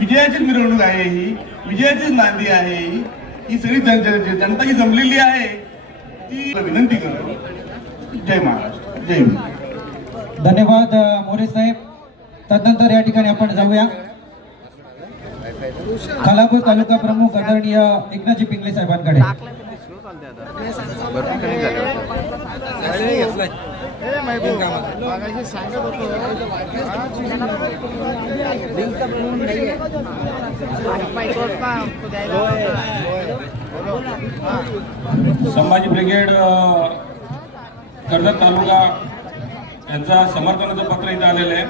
विजयाचीच मिरवणूक आहे ही विजयाचीच नांदी आहे ही. ही सगळी जन- जन- जनता जी जमलेली आहे. ती विनंती करतो. जय महाराष्ट्र. जय धन्यवाद मोरे साहेब. तदनंतर या ठिकाणी आपण जाऊया. खालापूर तालुका प्रमुख आदरणीय एकनाथजी पिंगले साहेबांकडे. संभाजी ब्रिगेड कर्जत तालुका यांचा समर्थनाचं पत्र इथं आलेलं आहे.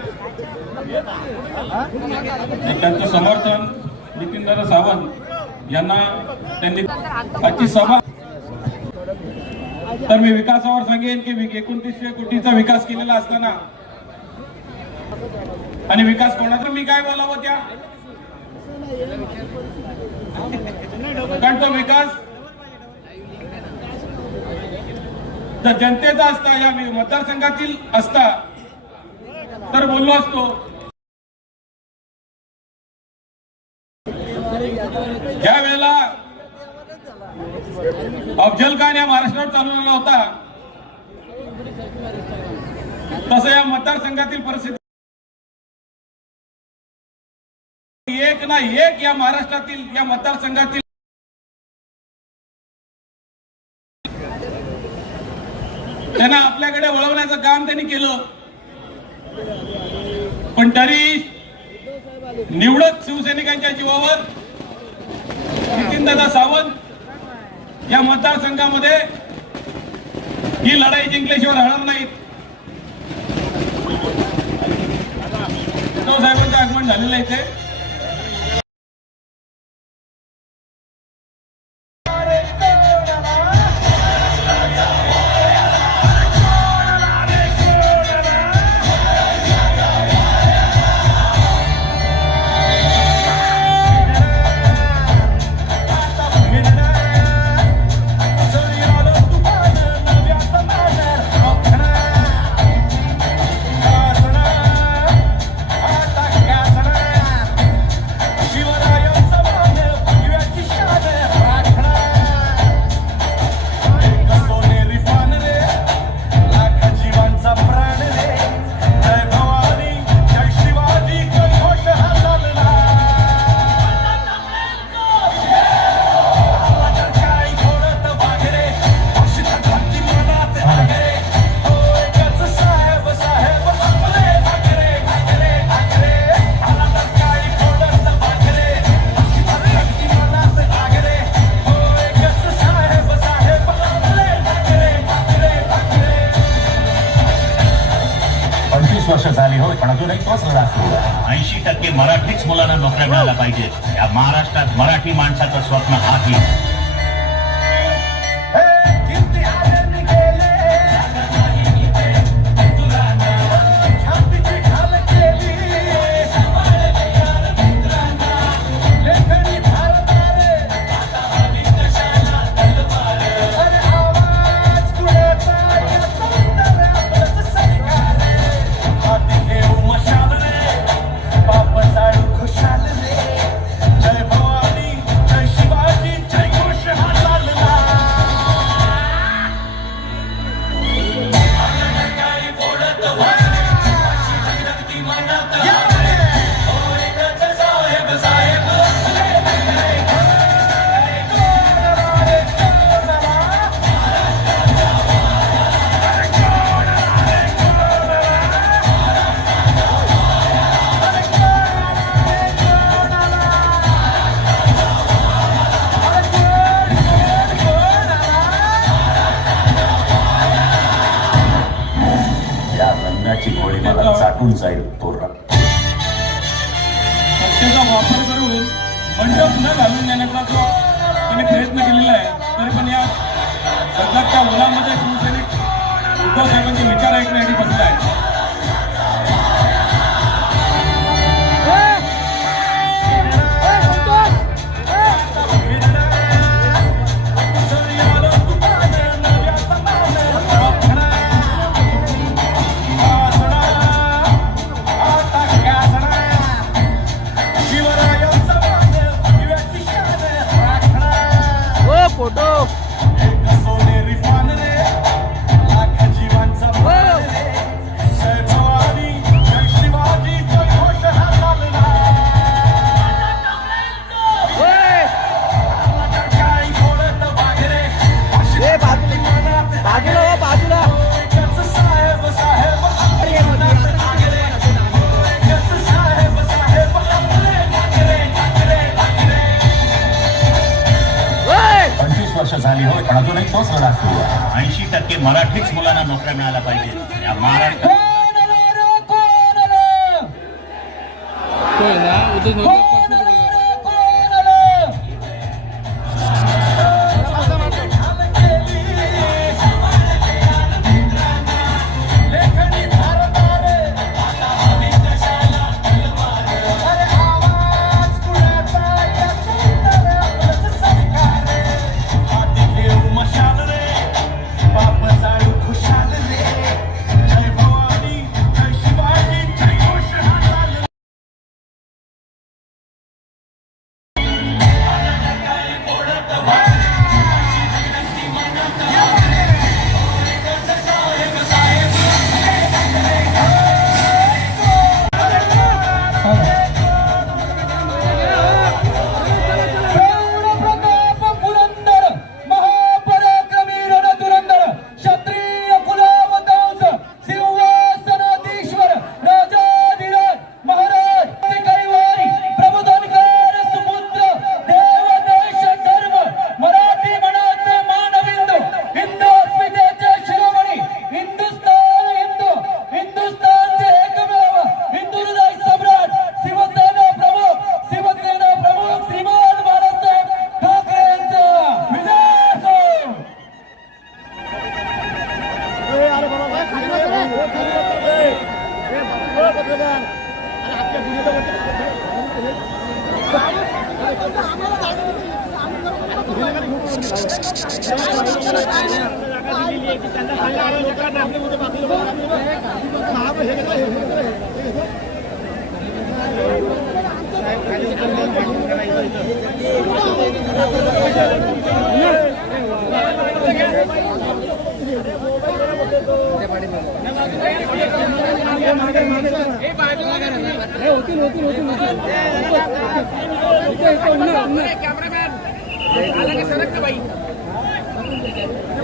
त्यांचं समर्थन नितीनदादा सावंत यांना त्यांनी आजची सभा तर मी विकासावर सांगेन की एकोणतीसशे कोटीचा विकास केलेला असताना आणि विकास कोणाचा मी काय बोलावं त्या? कारण तो विकास जर जनतेचा असता या मतदारसंघातील असता तर बोललो असतो. ज्या वेळेला अफजल खान या महाराष्ट्रावर चालू झाला होता। तसं या मतदारसंघातील परिस्थिती एक ना एक या महाराष्ट्रातील या मतदारसंघातील त्यांना आपल्याकडे वळवण्याचं काम त्यांनी केलं. पण तरी निवडक शिवसैनिकांच्या जीवावर नितीनदादा सावंत या मतदारसंघामध्ये ही लढाई जिंकल्याशिवाय राहणार नाहीत. उद्धव साहेबांचं आगमन झालेलं आहे ते ऐंशी टक्के मराठीच मुलांना नोकऱ्या मिळायला पाहिजे या महाराष्ट्रात मराठी माणसाचं स्वप्न हाती मला जाईल तो रंग सत्तेचा वापर करून मंडप न घालून देण्याचा जो त्यांनी प्रयत्न केलेला आहे तरी पण या सध्याच्या मुलांमध्ये शिवसैनिक उद्धव साहेबांचे विचार ऐकण्यासाठी बसला आहे. कोण आलं रे कोण आलं कोण प्रमुख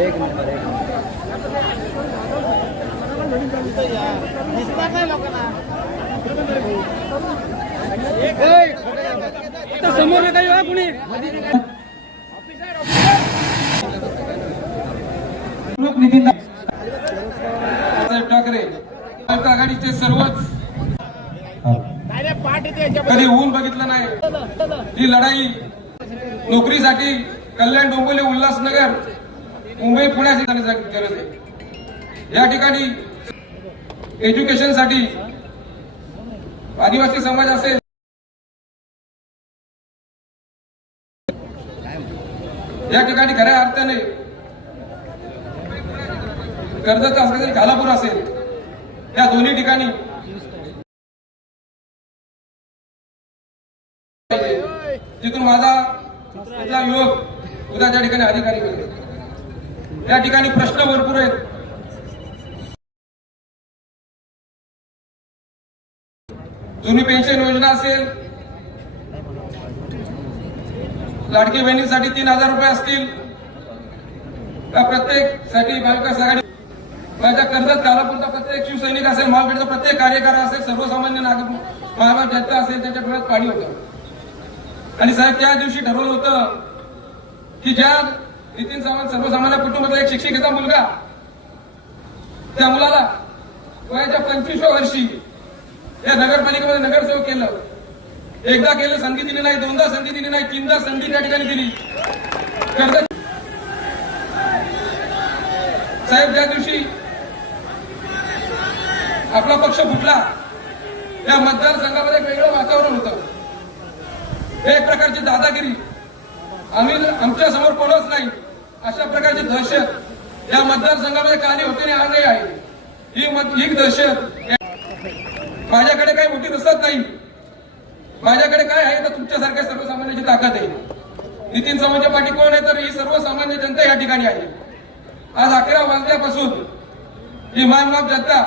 नितीन साहेब ठाकरे आघाडीचे सर्वच कधी होऊन बघितलं नाही. ही लढाई नोकरीसाठी कल्याण डोंबिवली उल्हासनगर मुंबई पुण्याची जाण्याची गरज आहे. या ठिकाणी एज्युकेशनसाठी आदिवासी समाज असेल. या ठिकाणी खऱ्या अर्थाने कर्जत असेल तरी खालापूर असेल. या दोन्ही ठिकाणी तिथून माझा युवक उद्या त्या ठिकाणी अधिकारी या ठिकाणी प्रश्न भरपूर आहेत. जुनी पेन्शन योजना असेल लाडकी बहिणीसाठी तीन हजार रुपये असतील. त्या प्रत्येकसाठी महाविकास आघाडी माझ्या कर्जत कालापूरचा प्रत्येक शिवसैनिक असेल महापेठचा प्रत्येक कार्यकर्ता असेल सर्वसामान्य नागरिक महाराज जनता असेल त्यांच्या डोळ्यात पाणी होतं. आणि साहेब त्या दिवशी ठरवलं होतं की ज्या नितीन सावंत सर्वसामान्य कुटुंबातला एक शिक्षिकेचा मुलगा त्या मुलाला वयाच्या पंचवीसव्या वर्षी या नगरपालिकेमध्ये नगरसेवक केलं. एकदा केलं संधी दिली नाही दोनदा संधी दिली नाही तीनदा संधी त्या ठिकाणी दिली. साहेब ज्या दिवशी आपला पक्ष फुटला त्या मतदारसंघामध्ये एक वेगळं वातावरण होतं. एक प्रकारची दादागिरी. आम्ही आमच्यासमोर कोणच नाही. अशा प्रकारची दहशत या मतदारसंघामध्ये काही होते आणि आजही आहे. ही मत ही दहशत माझ्याकडे काही मोठी रसद नाही. माझ्याकडे काय आहे तर तुमच्यासारख्या सर्वसामान्यांची ताकद आहे. नितीन सावंतच्या पाठी कोण आहे तर ही सर्वसामान्य जनता या ठिकाणी आहे. आज अकरा वाजल्यापासून ही मानमाप जनता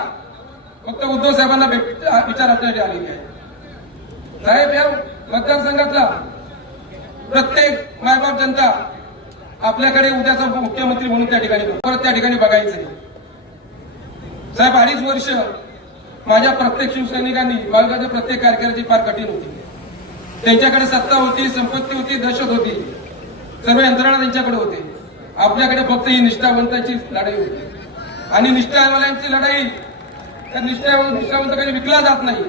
फक्त उद्धव साहेबांना भेट विचारण्यासाठी आलेली आहे. साहेब या मतदारसंघातला प्रत्येक मायबाप जनता आपल्याकडे उद्याचा मुख्यमंत्री म्हणून त्या ठिकाणी परत त्या ठिकाणी बघायचंय. साहेब अडीच वर्ष माझ्या प्रत्येक शिवसैनिकांनी महाविकासच्या प्रत्येक कार्यकर्त्याची फार कठीण होती. त्यांच्याकडे सत्ता होती संपत्ती होती दहशत होती. सर्व यंत्रणा त्यांच्याकडे होते. आपल्याकडे फक्त ही निष्ठावंतांची लढाई होती. आणि निष्ठावाल्यांची लढाई तर निष्ठावंत निष्ठावंत कधी विकला जात नाही.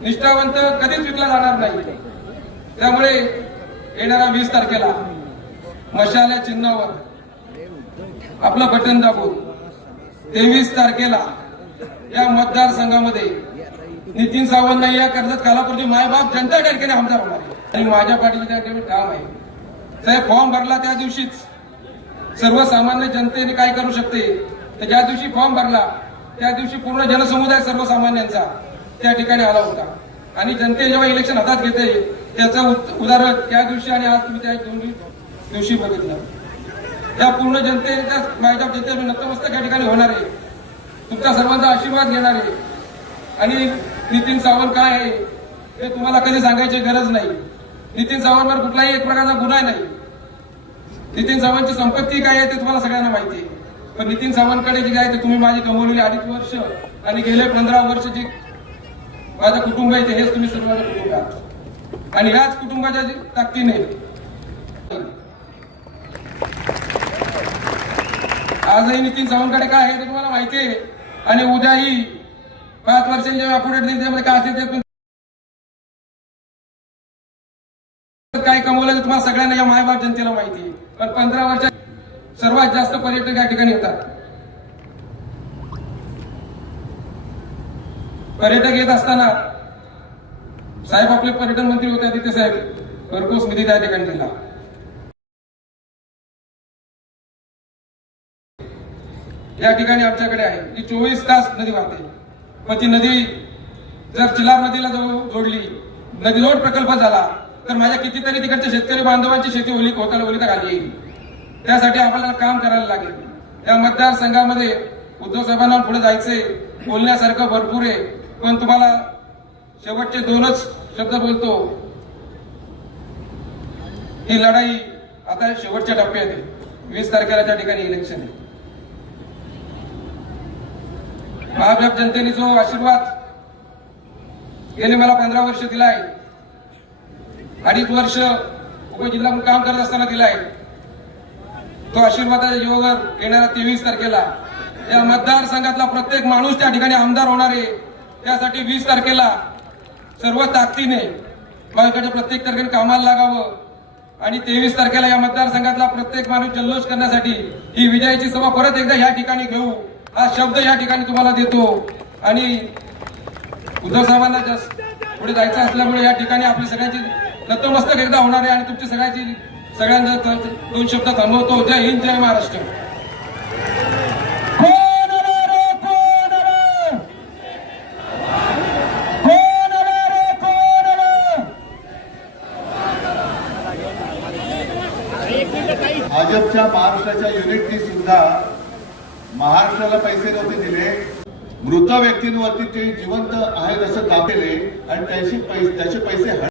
निष्ठावंत कधीच विकला जाणार नाही. त्यामुळे येणाऱ्या वीस तारखेला मशाल्या चिन्हावर आपलं बटन दाबून तेवीस तारखेला या मतदारसंघामध्ये नितीन सावंत नाही या कर्जत कालापूरची मायबाप जनता त्या ठिकाणी आमदार होणार आणि माझ्या पाठीचं त्या ठिकाणी काम आहे. साहेब फॉर्म भरला त्या दिवशीच. सर्वसामान्य जनतेने काय करू शकते? तर ज्या दिवशी फॉर्म भरला त्या दिवशी पूर्ण जनसमुदाय सर्वसामान्यांचा त्या ठिकाणी आला होता. आणि जनते जेव्हा इलेक्शन हातात घेते त्याचं उदाहरण त्या दिवशी आणि आज तुम्ही त्या दोन दिवशी बघितलं. त्या पूर्ण जनतेच्या माझ्या जनते नतमस्तक या ठिकाणी होणार आहे. तुमच्या सर्वांचा आशीर्वाद घेणार. आहे आणि नितीन सावंत काय आहे हे तुम्हाला कधी सांगायची गरज नाही. नितीन सावंतवर कुठलाही एक प्रकारचा गुन्हा नाही. नितीन सावंतची संपत्ती काय आहे ते तुम्हाला सगळ्यांना माहिती आहे. पण नितीन सावंतकडे जे काय ते तुम्ही माझी कमवलेली अडीच वर्ष आणि गेले पंधरा वर्ष जे माझं कुटुंब आहे ते हेच तुम्ही सर्व माझं कुटुंब आहात आणि ह्याच कुटुंबाच्या ताकदीने. आजही नितीन सावंतकडे काय आहे ते तुम्हाला माहिती आहे. आणि उद्याही पाच वर्षांच्या अपुडेट दिले त्यामध्ये काय असेल ते काय कमवलं तुम्हाला सगळ्यांना या मायबाप जनतेला माहिती पण पंधरा वर्षात सर्वात जास्त पर्यटक या ठिकाणी येतात. पर्यटक येत असताना साहेब आपले पर्यटन मंत्री होते तिथे साहेब भरघोस निधी त्या ठिकाणी दिला. या ठिकाणी आमच्याकडे आहे. जी चोवीस तास नदी वाहते. पण ती नदी जर चिलार नदीला जो- जोडली नदी जोड प्रकल्प झाला तर माझ्या कितीतरी तिकडच्या शेतकरी बांधवांची शेती ओली होताना ओलिता खाली येईल त्यासाठी आपल्याला काम करायला लागेल. या मतदारसंघामध्ये उद्धव साहेबांना पुढे जायचे बोलण्यासारखं भरपूर आहे. पण तुम्हाला शेवटचे दोनच शब्द बोलतो. ही लढाई आता शेवटच्या टप्प्यात आहे. वीस तारखेला त्या ठिकाणी इलेक्शन आहे. महाभारत जनतेने जो आशीर्वाद गेले मला पंधरा वर्ष दिलाय. अडीच वर्ष उपजिल्हा म्हणून काम करत असताना दिलाय. तो आशीर्वादाच्या जीवावर येणाऱ्या तेवीस तारखेला. या मतदारसंघातला प्रत्येक माणूस त्या ठिकाणी आमदार होणार आहे. त्यासाठी वीस तारखेला सर्व ताकदीने माझ्याकडे प्रत्येक तारखेने कामाला लागावं. आणि तेवीस तारखेला या मतदारसंघातला प्रत्येक माणूस जल्लोष करण्यासाठी ही विजयाची सभा परत एकदा या ठिकाणी घेऊ. हा शब्द या ठिकाणी तुम्हाला देतो. आणि उद्धव साहेबांना जास्त पुढे जायचं असल्यामुळे या ठिकाणी आपली सगळ्यांची नतमस्तक एकदा होणार आहे आणि तुमची सगळ्यांची सगळ्यांना त- दोन शब्द थांबवतो. जय हिंद जय महाराष्ट्र कोण आलं रे कोण आलं कोण आलं रे कोण आलं भाजपच्या महाराष्ट्राच्या युनिटनी सुद्धा आपल्याला पैसे नव्हते दिले. मृत व्यक्तींवरती ते जिवंत आहेत असं कापेले आणि त्याचे पैसे त्याचे पैसे